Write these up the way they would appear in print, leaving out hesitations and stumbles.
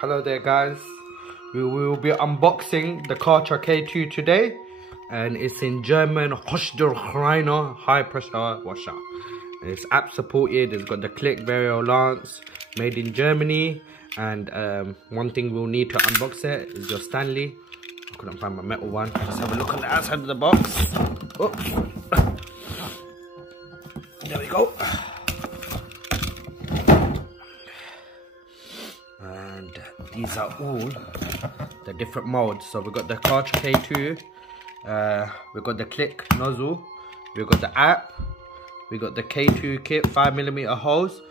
Hello there guys, we will be unboxing the Kärcher K2 today, and it's in German, high pressure washer. It's app supported, it's got the click variolance, made in Germany, and one thing we'll need to unbox it is your Stanley. I couldn't find my metal one. Let's have a look on the outside of the box. Oops. There we go. And these are all the different modes. So we've got the Kärcher K2, we've got the click nozzle, we've got the app, we got the K2 kit 5mm hose,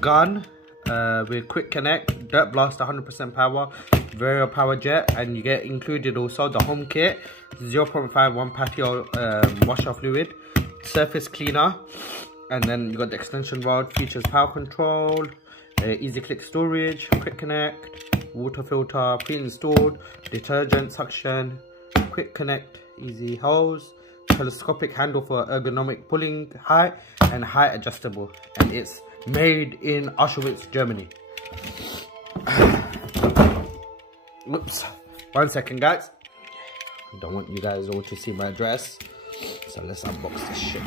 gun with quick connect, dirt blast 100% power, variable power jet, and you get included also the home kit, 0.51 patio washer fluid, surface cleaner, and then you got the extension rod, features power control, easy click storage, quick connect, water filter, pre-installed, detergent suction, quick connect, easy hose, telescopic handle for ergonomic pulling height, and height adjustable, and it's made in Auschwitz, Germany. Whoops, 1 second guys, I don't want you guys all to see my address, so let's unbox this shit.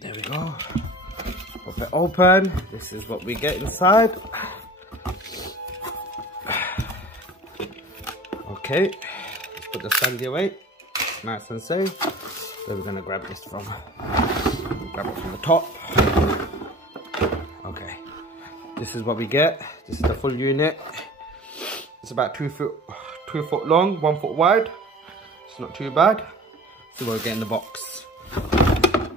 There we go. Pop it open. This is what we get inside. Okay, let's put the Stanley away. Nice and safe. Where we're gonna grab this from? Grab it from the top. Okay. This is what we get. This is the full unit. It's about 2 foot long, 1 foot wide. It's not too bad. See what we get in the box.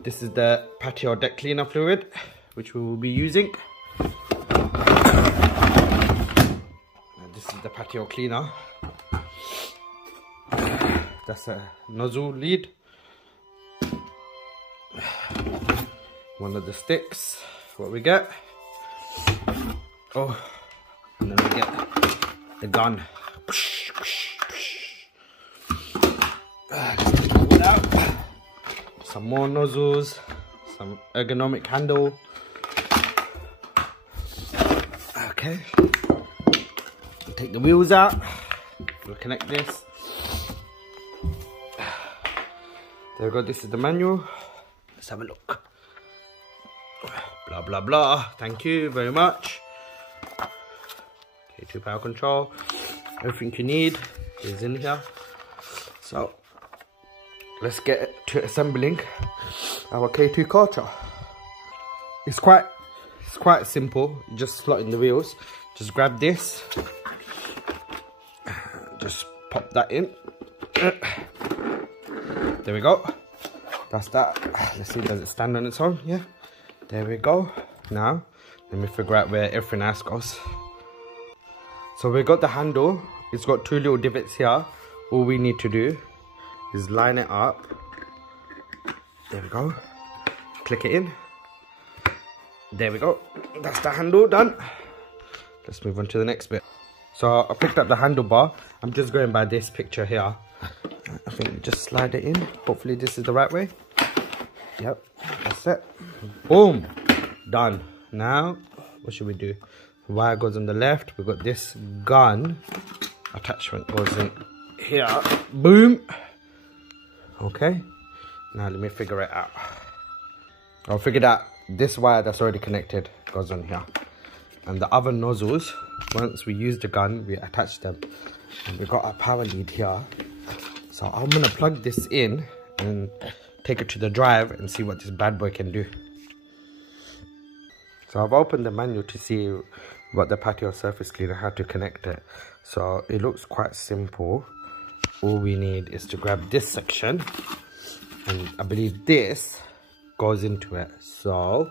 This is the patio deck cleaner fluid, which we will be using. And this is the patio cleaner. That's a nozzle lead. One of the sticks. What we get. Oh, and then we get the gun. Just take the wood out. Some more nozzles, some ergonomic handle. Okay, we'll take the wheels out, we'll connect this. There we go, this is the manual. Let's have a look. Blah blah blah, thank you very much. K2 power control, everything you need is in here. So let's get to assembling our K2 Kärcher. It's quite simple. You just slot in the wheels. Just grab this. Just pop that in. There we go. That's that. Let's see, does it stand on its own? Yeah. There we go. Now, let me figure out where everything else goes. So we got the handle. It's got 2 little divots here. All we need to do is line it up. There we go. Click it in. There we go. That's the handle done. Let's move on to the next bit. So I picked up the handlebar. I'm just going by this picture here. I think just slide it in. Hopefully this is the right way. Yep, that's it. Boom. Done. Now, what should we do? The wire goes on the left. We've got this gun attachment goes in here. Boom. Okay, now let me figure it out. I'll figure it out. This wire that's already connected goes on here, and the other nozzles, once we use the gun, we attach them, and we've got our power lead here. So I'm gonna plug this in and take it to the drive and see what this bad boy can do. So I've opened the manual to see what the patio surface cleaner, how to connect it. So it looks quite simple. All we need is to grab this section, and I believe this goes into it. So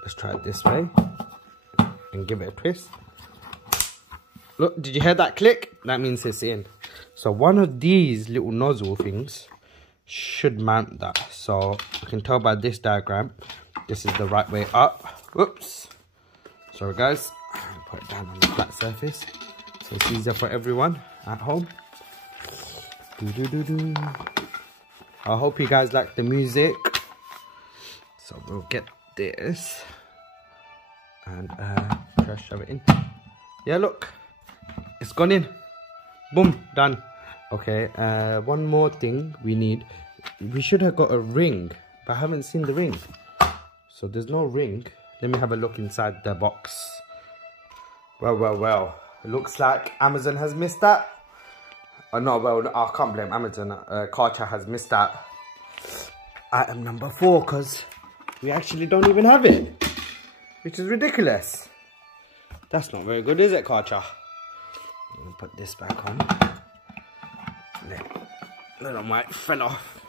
let's try it this way and give it a twist. Look, did you hear that click? That means it's in. So one of these little nozzle things should mount that. So you can tell by this diagram, this is the right way up. Whoops. Sorry guys, put it down on the flat surface so it's easier for everyone at home. I hope you guys like the music. So we'll get this and try to shove it in. Yeah, look, it's gone in. Boom, done. Okay, one more thing we need. We should have got a ring, but I haven't seen the ring. So there's no ring. Let me have a look inside the box. Well. It looks like Amazon has missed that. No, well, I can't blame Amazon. Kärcher has missed that. Item number 4, because we actually don't even have it. Which is ridiculous. That's not very good, is it, Kärcher? I'm going to put this back on. Little mic fell off.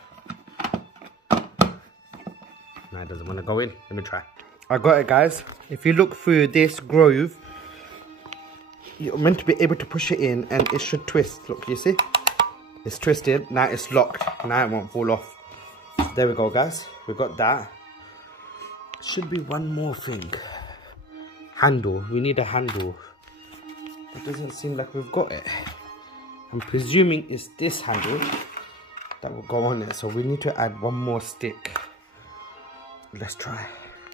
No, it doesn't want to go in. Let me try. I got it, guys. If you look through this groove, you're meant to be able to push it in and it should twist. Look, you see? It's twisted. Now it's locked. Now it won't fall off. There we go, guys. We got that. Should be one more thing. Handle. We need a handle. It doesn't seem like we've got it. I'm presuming it's this handle that will go on it. So we need to add one more stick. Let's try.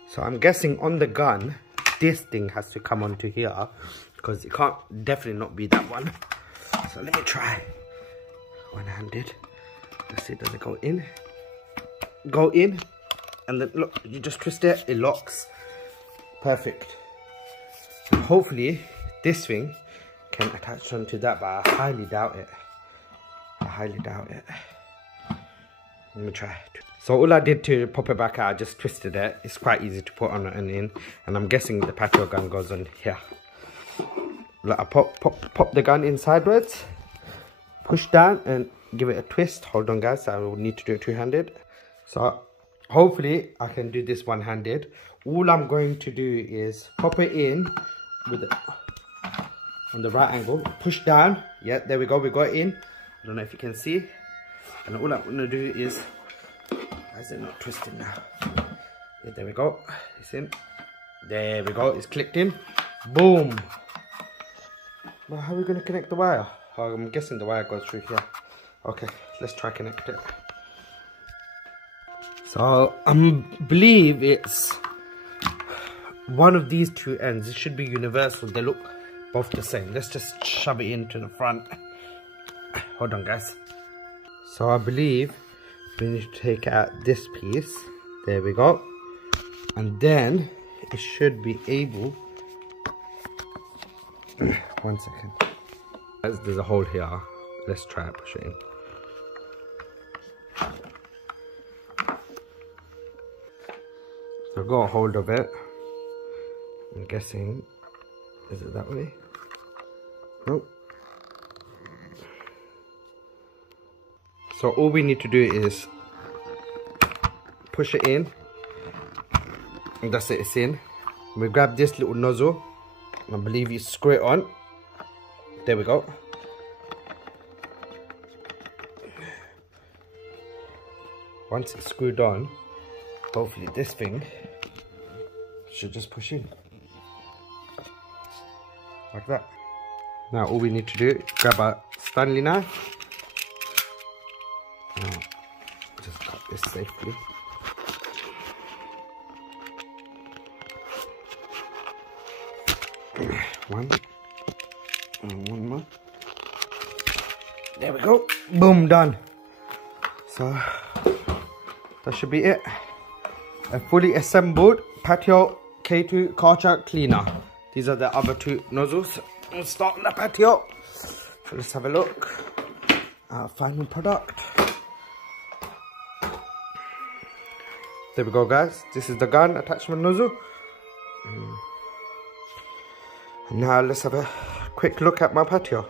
So I'm guessing on the gun, this thing has to come onto here. Because it can't definitely not be that one. So let me try. One-handed. Let's see, does it go in? Go in. And then look, you just twist it, it locks. Perfect. And hopefully this thing can attach onto that, but I highly doubt it. I highly doubt it. Let me try. So all I did to pop it back out, I just twisted it. It's quite easy to put on and in. And I'm guessing the patio gun goes on here. Like I pop the gun in sideways, push down and give it a twist. Hold on, guys, I will need to do it two-handed. So hopefully I can do this one-handed. All I'm going to do is pop it in with it on the right angle, push down. Yeah, there we go, we got it in. I don't know if you can see. And all I'm gonna do is, why is it not twisting now? Yeah, there we go, it's in. There we go, it's clicked in. Boom. Well, how are we going to connect the wire? Oh, I'm guessing the wire goes through here. Okay, let's try connect it. So, I believe it's one of these two ends. It should be universal. They look both the same. Let's just shove it into the front. Hold on, guys. So, I believe we need to take out this piece. There we go. And then it should be able... One second. There's a hole here. Let's try and push it in. So I got a hold of it. I'm guessing, is it that way? Nope. So all we need to do is push it in. And that's it, it's in. We grab this little nozzle. I believe you screw it on. There we go. Once it's screwed on, hopefully this thing should just push in. Like that. Now all we need to do is grab a Stanley knife. Now, just cut this safely. One and one more. There we go. Boom, done. So that should be it. A fully assembled patio K2 Kärcher cleaner. These are the other two nozzles. We'll start on the patio. So let's have a look. Our final product. There we go, guys. This is the gun attachment nozzle. Now let's have a quick look at my patio.